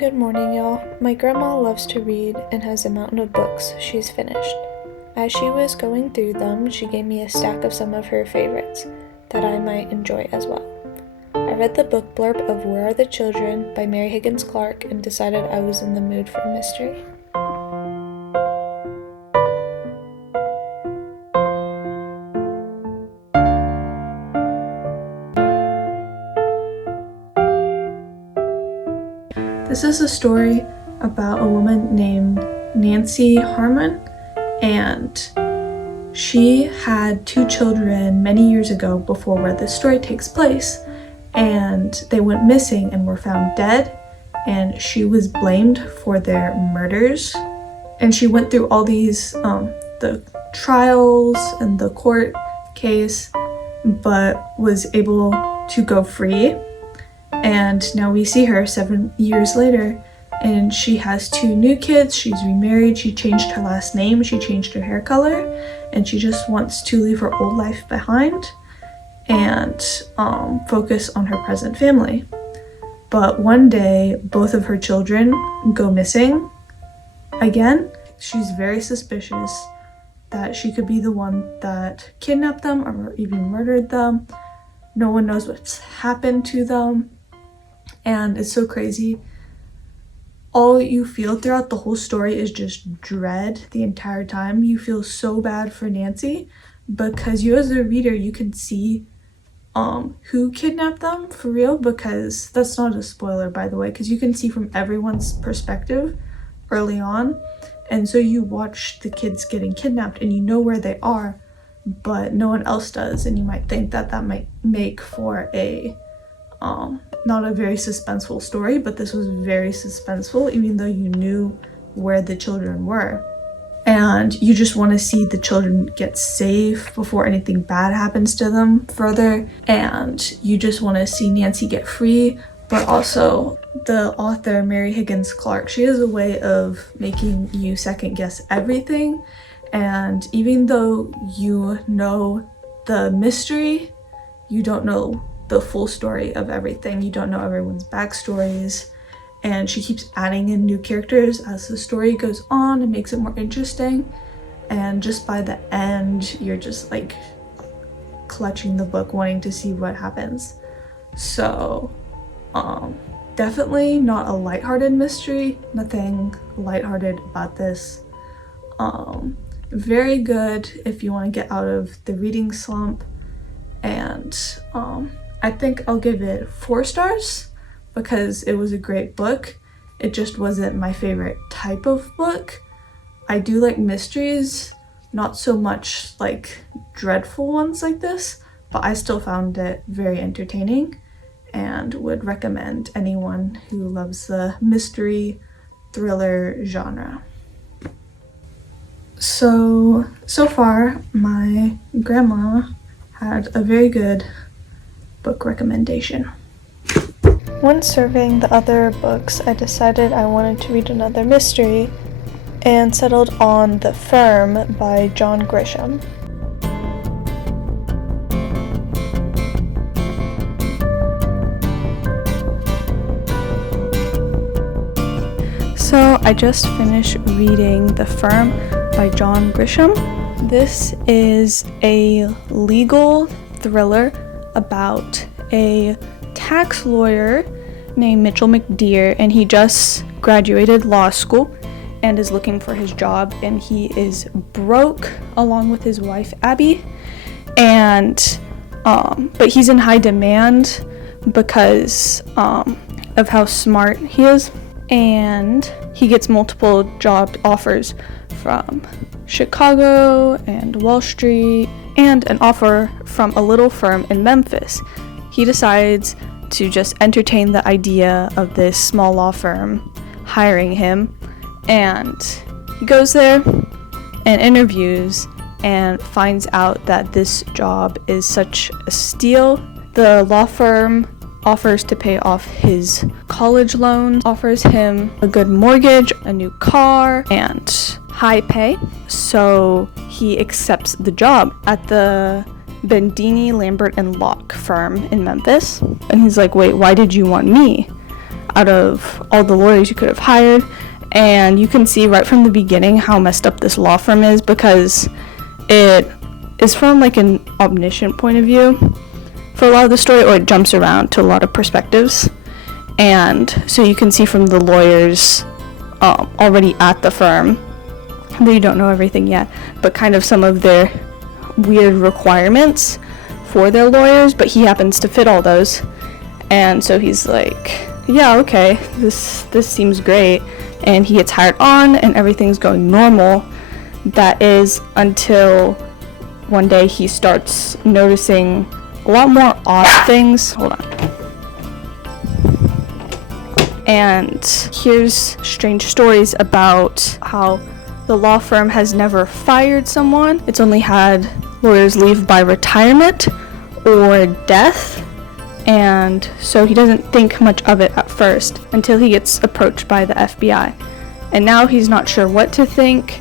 Good morning, y'all. My grandma loves to read and has a mountain of books she's finished. As she was going through them, she gave me a stack of some of her favorites that I might enjoy as well. I read the book blurb of Where Are the Children by Mary Higgins Clark and decided I was in the mood for a mystery. This is a story about a woman named Nancy Harmon, and she had 2 children many years ago before where this story takes place, and they went missing and were found dead, and she was blamed for their murders. And she went through all these the trials and the court case, but was able to go free. And now we see her 7 years later, and she has 2 new kids. She's remarried, she changed her last name, she changed her hair color, and she just wants to leave her old life behind and focus on her present family. But one day, both of her children go missing again. She's very suspicious that she could be the one that kidnapped them or even murdered them. No one knows what's happened to them. And it's so crazy. All you feel throughout the whole story is just dread the entire time. You feel so bad for Nancy because you as a reader, you can see who kidnapped them for real, because that's not a spoiler, by the way, because you can see from everyone's perspective early on. And so you watch the kids getting kidnapped and you know where they are, but no one else does. And you might think that that might make for a not a very suspenseful story, but this was very suspenseful, even though you knew where the children were. And you just want to see the children get safe before anything bad happens to them further. And you just want to see Nancy get free. But also, the author, Mary Higgins Clark, she has a way of making you second guess everything. And even though you know the mystery, you don't know the full story of everything. You don't know everyone's backstories, and she keeps adding in new characters as the story goes on and makes it more interesting. And just by the end, you're just like clutching the book, wanting to see what happens. So definitely not a lighthearted mystery. Nothing lighthearted about this. Very good if you want to get out of the reading slump. And I think I'll give it 4 stars because it was a great book. It just wasn't my favorite type of book. I do like mysteries, not so much like dreadful ones like this, but I still found it very entertaining and would recommend anyone who loves the mystery thriller genre. So far, my grandma had a very good book recommendation. Once serving the other books, I decided I wanted to read another mystery and settled on The Firm by John Grisham. So I just finished reading The Firm by John Grisham. This is a legal thriller about a tax lawyer named Mitchell McDeere, and he just graduated law school and is looking for his job, and he is broke along with his wife Abby, and but he's in high demand because of how smart he is, and he gets multiple job offers from Chicago and Wall Street and an offer from a little firm in Memphis. He decides to just entertain the idea of this small law firm hiring him, and he goes there and interviews and finds out that this job is such a steal. The law firm offers to pay off his college loans, offers him a good mortgage, a new car, and high pay. So he accepts the job at the Bendini, Lambert & Locke firm in Memphis. And he's like, wait, why did you want me? out of all the lawyers you could have hired. And you can see right from the beginning how messed up this law firm is, because it is from like an omniscient point of view for a lot of the story, or it jumps around to a lot of perspectives. And so you can see from the lawyers already at the firm, they don't know everything yet, but kind of some of their weird requirements for their lawyers, but he happens to fit all those. And so he's like, yeah, okay, this seems great. And he gets hired on and everything's going normal. That is until one day he starts noticing a lot more odd things. Hold on. And here's strange stories about how the law firm has never fired someone. It's only had lawyers leave by retirement or death. And so he doesn't think much of it at first until he gets approached by the FBI. And now he's not sure what to think,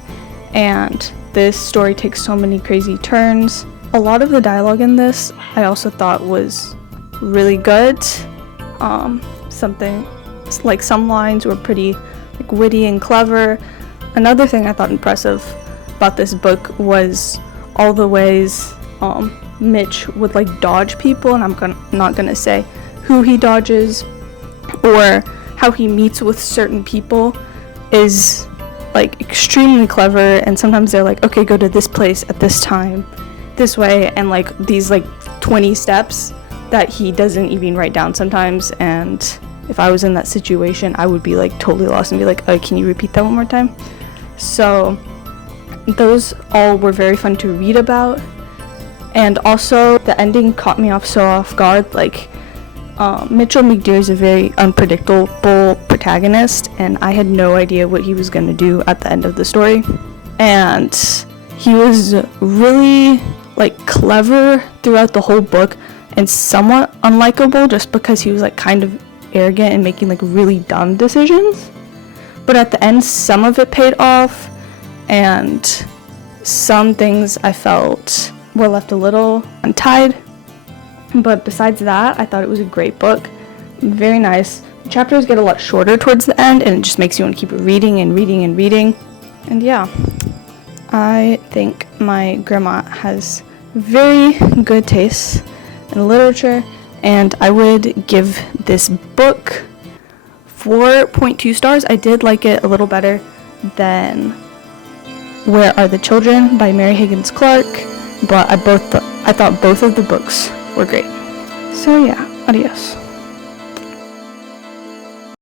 and this story takes so many crazy turns. A lot of the dialogue in this I also thought was really good. Some lines were pretty like witty and clever. Another thing I thought impressive about this book was all the ways Mitch would like dodge people, and I'm not gonna say who he dodges or how he meets with certain people is like extremely clever. And sometimes they're like, okay, go to this place at this time, this way, and like these like 20 steps that he doesn't even write down sometimes. And if I was in that situation, I would be like totally lost and be like, can you repeat that one more time? So those all were very fun to read about. And also the ending caught me so off guard. Like Mitchell McDear is a very unpredictable protagonist, and I had no idea what he was going to do at the end of the story. And he was really like clever throughout the whole book, and somewhat unlikable just because he was like kind of arrogant and making like really dumb decisions. But at the end, some of it paid off, and some things I felt were left a little untied. But besides that, I thought it was a great book. Very nice. The chapters get a lot shorter towards the end, and it just makes you want to keep reading and reading and reading. And yeah, I think my grandma has very good taste in literature, and I would give this book 4.2 stars. I did like it a little better than Where Are the Children by Mary Higgins Clark, but I thought both of the books were great. So yeah, adios.